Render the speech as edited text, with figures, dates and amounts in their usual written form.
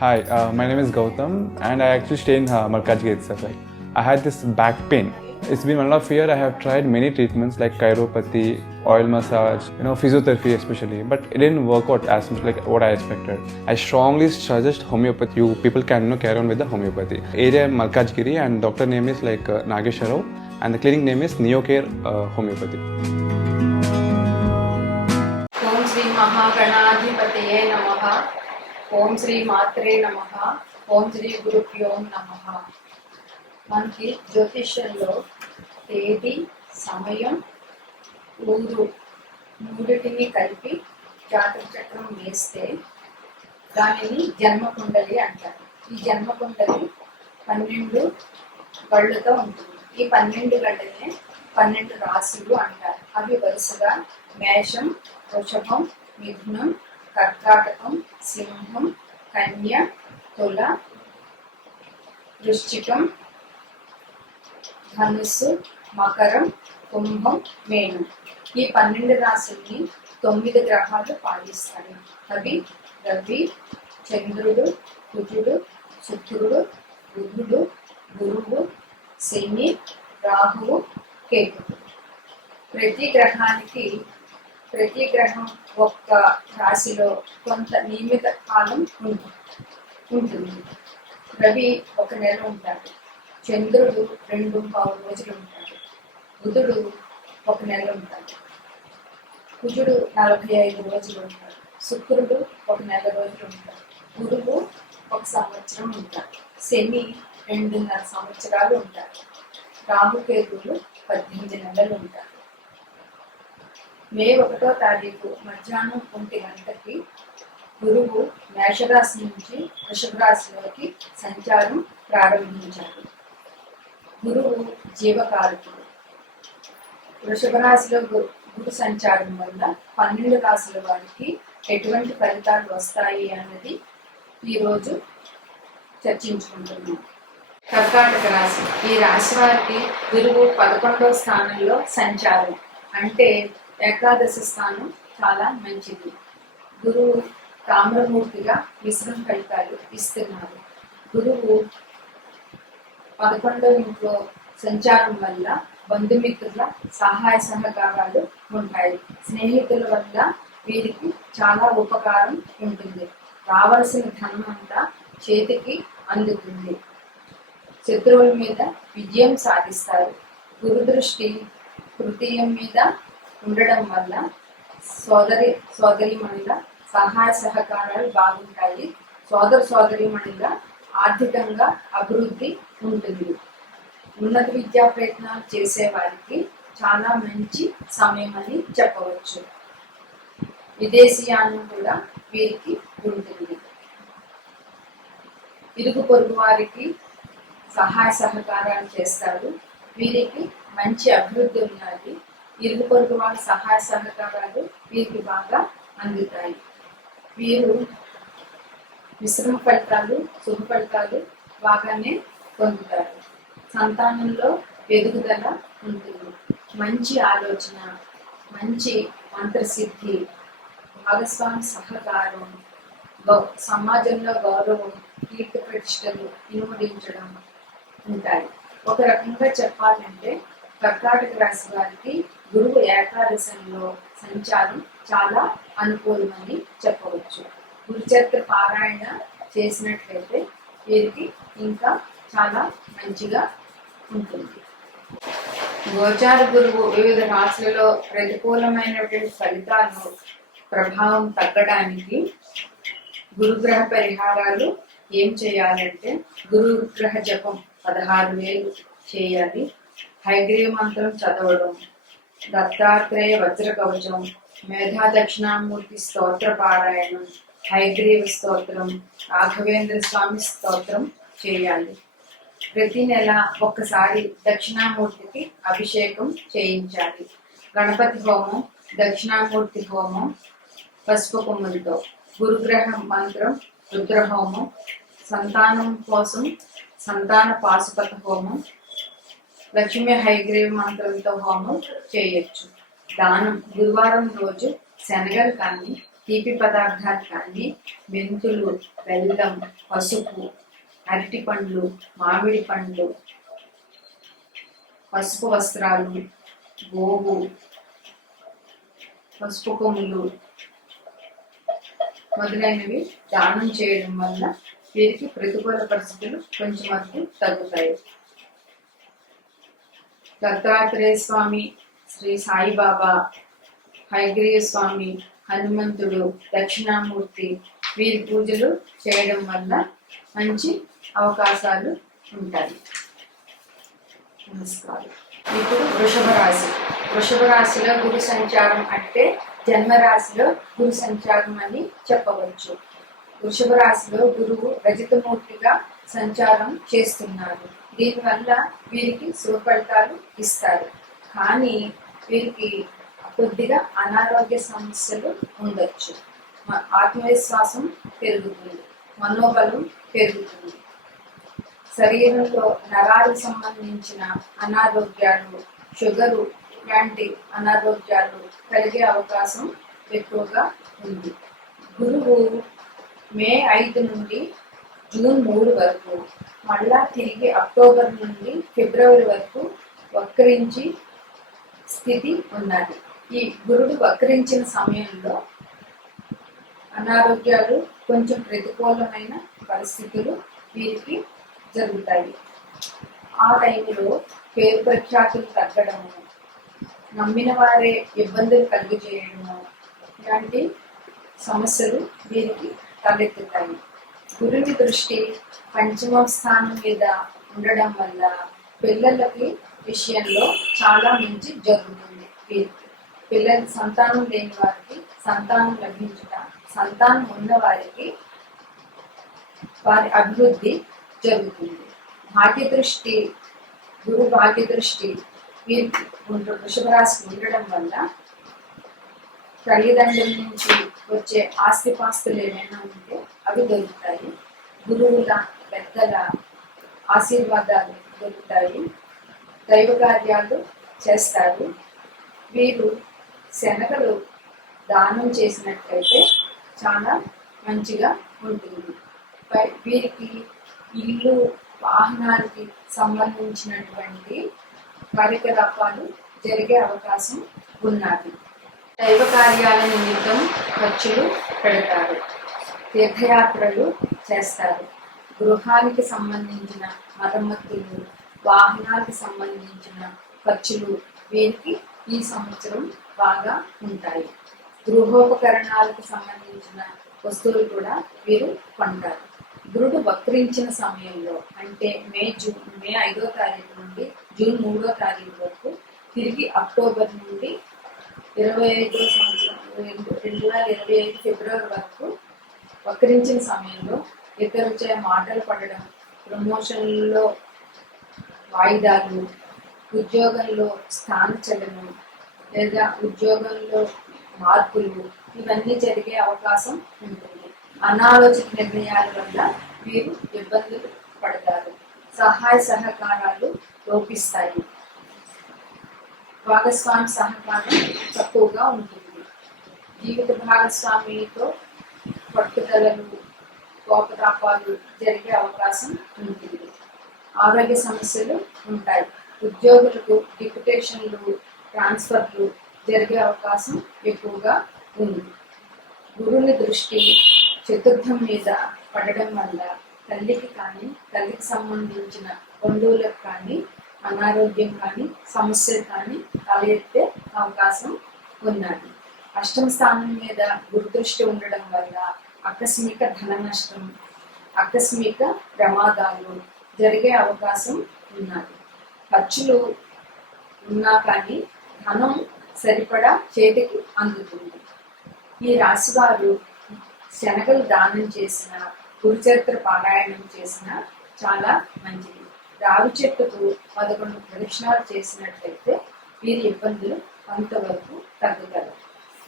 Hi, my name is Gautam, and I actually stay in Malkajgiri itself. Like, I had this back pain. It's been 1.5 years. I have tried many treatments like chiropathy, oil massage, physiotherapy especially, but it didn't work out as much like what I expected. I strongly suggest homeopathy. You people can carry on with the homeopathy. Area Malkajgiri, and doctor name is like Nagesharao, and the clinic name is Neocare Homeopathy. ఓం శ్రీ మహాగణాధిపతయే నమః. ఓం శ్రీ మాత్రే నమః. ఓం శ్రీ గురుభ్యో నమః. మనకి జ్యోతిష్యంలో తేదీ, సమయం, ఊరు మూడిటిని కలిపి జాతక చక్రం వేస్తే దానిని జన్మకుండలి అంటారు. ఈ జన్మకుండలి 12 గళ్ళతో ఉంటుంది. ఈ 12 గళ్ళనే 12 రాశులు అంటారు. అవి వరుసగా మేషం, వృషభం, మిథునం, కర్కాటకం, సింహం, కన్య, తుల, వృశ్చికం, ధనుస్సు, మకరం, కుంభం, మేనం. ఈ 12 రాశుల్ని 9 గ్రహాలు పాలిస్తాయి. అవి రవి, చంద్రుడు, కుజుడు, శుక్రుడు, బుధుడు, గురువు, శని, రాహువు, కేతువు. ప్రతి గ్రహం ఒక్క రాశిలో కొంత నియమిత కాలం ఉంటుంది. రవి 1 నెల ఉంటాడు, చంద్రుడు 2.5 రోజులు ఉంటాడు, బుధుడు 1 నెల ఉంటాడు, కుజుడు 45 రోజులు ఉంటాడు, శుక్రుడు 1 నెల రోజులు ఉంటాడు, గురువు 1 సంవత్సరం ఉంటాడు, శని 2.5 సంవత్సరాలు ఉంటాడు, రాహుకేతువులు 18 నెలలు ఉంటారు. మే 1వ తారీఖు మధ్యాహ్నం 1 గంటకి గురువు మేషరాశి నుంచి వృషభ రాశిలోకి సంచారం ప్రారంభించాడు. గురువు జీవకారకుడు. వృషభ రాశిలో గురు సంచారం వల్ల 12 రాశుల వారికి ఎటువంటి ఫలితాలు వస్తాయి అన్నది ఈరోజు చర్చించుకుంటున్నాం. కర్కాటక రాశి. ఈ రాశి వారికి గురువు 11వ స్థానంలో సంచారం అంటే ఏకాదశి స్థానం చాలా మంచిది. గురువు తామ్రమూర్తిగా మిశ్రమ ఫలితాలు ఇస్తున్నారు. గురువు 11వ ఇంట్లో సంచారం వల్ల బంధుమిత్రుల సహాయ సహకారాలు ఉంటాయి. స్నేహితుల వల్ల వీరికి చాలా ఉపకారం ఉంటుంది. రావాల్సిన ధనం అంతా చేతికి అందుతుంది. శత్రువుల మీద విజయం సాధిస్తారు. గురు దృష్టి తృతీయం మీద ఉండడం వల్ల సోదరీమణుల సహాయ సహకారాలు బాగుంటాయి. సోదరీమణుల ఆర్థికంగా అభివృద్ధి ఉంటుంది. ఉన్నత విద్యా ప్రయత్నాలు చేసే వారికి చాలా మంచి సమయం అని చెప్పవచ్చు. విదేశీయానం కూడా వీరికి ఉంటుంది. ఇరుగు పొరుగు వారికి సహాయ సహకారాలు చేస్తారు. వీరికి మంచి అభివృద్ధి ఉన్నది. ఇరుగు పొరుగు వారి సహాయ సహకారాలు వీరికి బాగా అందుతాయి. వీరు మిశ్రమ ఫలితాలు, శుభ ఫలితాలు బాగానే పొందుతారు. సంతానంలో ఎదుగుదల ఉంటుంది. మంచి ఆలోచన, మంచి మంత్రసిద్ధి, భాగస్వామి సహకారం, సమాజంలో గౌరవం, కీర్తి ప్రతిష్టలు ఇనుమడించడం ఉంటాయి. ఒక రకంగా చెప్పాలంటే కర్కాటక రాశి వారికి గురువు ఏకాదశంలో సంచారం చాలా అనుకూలమని చెప్పవచ్చు. గురుచరిత్ర పారాయణ చేసినట్లయితే వీరికి ఇంకా చాలా మంచిగా ఉంటుంది. గోచార గురువు వివిధ రాశులలో ప్రతికూలమైనటువంటి ఫలితాలను ప్రభావం తగ్గడానికి గురుగ్రహ పరిహారాలు ఏం చేయాలంటే గురుగ్రహ జపం 16,000 చేయాలి. హైగ్రీవ మంత్రం చదవడం, దత్తాత్రేయ వజ్ర కవచం, మేధా దక్షిణామూర్తి స్తోత్ర పారాయణం, హైగ్రీవ స్తోత్రం, రాఘవేంద్ర స్వామి స్తోత్రం చేయాలి. ప్రతి నెల ఒక్కసారి దక్షిణామూర్తికి అభిషేకం చేయించాలి. గణపతి హోమం, దక్షిణామూర్తి హోమం పసుపు కొమ్ములతో, గురుగ్రహ మంత్రం రుద్రహోమం, సంతానం కోసం సంతాన పాశుపత హోమం, లక్ష్మీ హైగ్రీవ మంత్రంతో హోమం చేయొచ్చు. దానం గురువారం రోజు శనగలు కానీ తీపి పదార్థాలు కానీ మెంతులు, బెల్లం, పసుపు, అరటి పండ్లు, మామిడి పండ్లు, పసుపు వస్త్రాలు, గోవు, పసుపు కొమ్ములు మొదలైనవి దానం చేయడం వల్ల వీరికి ప్రతికూల పరిస్థితులు కొంచెం వరకు తగ్గుతాయి. దత్తాత్రేయ స్వామి, శ్రీ సాయిబాబా, హయగ్రీవ స్వామి, హనుమంతుడు, దక్షిణామూర్తి వీరి పూజలు చేయడం వల్ల మంచి అవకాశాలు ఉంటాయి. నమస్కారం. ఇప్పుడు వృషభ రాశి. వృషభ రాశిలో గురు సంచారం అంటే జన్మరాశిలో గురు సంచారం అని చెప్పవచ్చు. వృషభ రాశిలో గురువు రజతమూర్తిగా సంచారం చేస్తున్నారు. దీనివల్ల వీరికి శుభ ఫలితాలు ఇస్తారు. కానీ వీరికి కొద్దిగా అనారోగ్య సమస్యలు ఉండొచ్చు. ఆత్మవిశ్వాసం పెరుగుతుంది, మనోబలం పెరుగుతుంది. శరీరంలో నరాలకు సంబంధించిన అనారోగ్యాలు, షుగరు లాంటి అనారోగ్యాలు కలిగే అవకాశం ఎక్కువగా ఉంది. గురువు మే 5 నుండి జూన్ 3 వరకు, మళ్ళా తిరిగి అక్టోబర్ నుండి ఫిబ్రవరి వరకు వక్రించి స్థితి ఉన్నది. ఈ గురుడు వక్రించిన సమయంలో అనారోగ్యాలు, కొంచెం ప్రతికూలమైన పరిస్థితులు వీరికి జరుగుతాయి. ఆ టైంలో పేరు ప్రఖ్యాతులు తగ్గడము, నమ్మిన వారే ఇబ్బందులు కలిగజేయడము ఇలాంటి సమస్యలు వీరికి తలెత్తుతాయి. గురుని దృష్టి పంచమ స్థానం మీద ఉండడం వల్ల పిల్లలకి విషయంలో చాలా మంచి జరుగుతుంది. వీరికి పిల్లల సంతానం లేని వారికి సంతానం లభించుట, సంతానం ఉన్న వారికి వారి అభివృద్ధి జరుగుతుంది. భాగ్య దృష్టి, గురు భాగ్య దృష్టి వీరికి వృషభ రాశికి ఉండడం వల్ల తల్లిదండ్రుల నుంచి వచ్చే ఆస్తిపాస్తులు ఏమైనా ఉంటే అవి దొరుకుతాయి. గురువుల, పెద్దల ఆశీర్వాదాలు దొరుకుతాయి. దైవ కార్యాలు చేస్తారు. వీరు శనగలు దానం చేసినట్లయితే చాలా మంచిగా ఉంటుంది. వీరికి ఇల్లు, వాహనాలకి సంబంధించినటువంటి కార్యకలాపాలు జరిగే అవకాశం ఉన్నది. దైవ కార్యాల నిమిత్తం ఖర్చులు పెడతారు. తీర్థయాత్రలు చేస్తారు. గృహానికి సంబంధించిన మరమ్మతులు, వాహనాలకు సంబంధించిన ఖర్చులు వీరికి ఈ సంవత్సరం బాగా ఉంటాయి. గృహోపకరణాలకు సంబంధించిన వస్తువులు కూడా వీరు కొంటారు. గురుడు వక్రించిన సమయంలో అంటే మే 5వ తారీఖు నుండి జూన్ 3వ తారీఖు వరకు, తిరిగి అక్టోబర్ నుండి 25వ సంవత్సరం 2025 ఫిబ్రవరి వరకు వక్రించిన సమయంలో ఇతరులచే మాటలు పడడం, ప్రమోషన్లలో వాయిదాలు, ఉద్యోగంలో స్థానచలనం లేదా ఉద్యోగంలో మార్పులు ఇవన్నీ జరిగే అవకాశం ఉంటుంది. అనాలోచిత నిర్ణయాల వల్ల వీరు ఇబ్బందులు పడతారు. సహాయ సహకారాలు లోపిస్తాయి. భాగస్వామి సహకారం తక్కువగా ఉంటుంది. జీవిత భాగస్వామితో పట్టుదలలు, కోపతాపాలు జరిగే అవకాశం ఉంటుంది. ఆరోగ్య సమస్యలు ఉంటాయి. ఉద్యోగులకు డిప్యుటేషన్లు, ట్రాన్స్ఫర్లు జరిగే అవకాశం ఎక్కువగా ఉంది. గురుని దృష్టి చతుర్థం మీద పడడం వల్ల తల్లికి కానీ, తల్లికి సంబంధించిన బంధువులకు కానీ అనారోగ్యం కానీ, సమస్యలు కానీ తలెత్తే అవకాశం ఉన్నది. అష్టమ స్థానం మీద గురుదృష్టి ఉండడం వల్ల ఆకస్మిక ధన నష్టం, ఆకస్మిక ప్రమాదాలు జరిగే అవకాశం ఉన్నది. ఖర్చులు ఉన్నా కానీ ధనం సరిపడా చేతికి అందుతుంది. ఈ రాశి వారు శనగలు దానం చేసిన, గురుచరిత్ర పారాయణం చేసిన చాలా మంచిది. రావి చెట్టుకు 11 ప్రదక్షిణాలు చేసినట్లయితే వీరి ఇబ్బందులు కొంతవరకు తగ్గుతారు.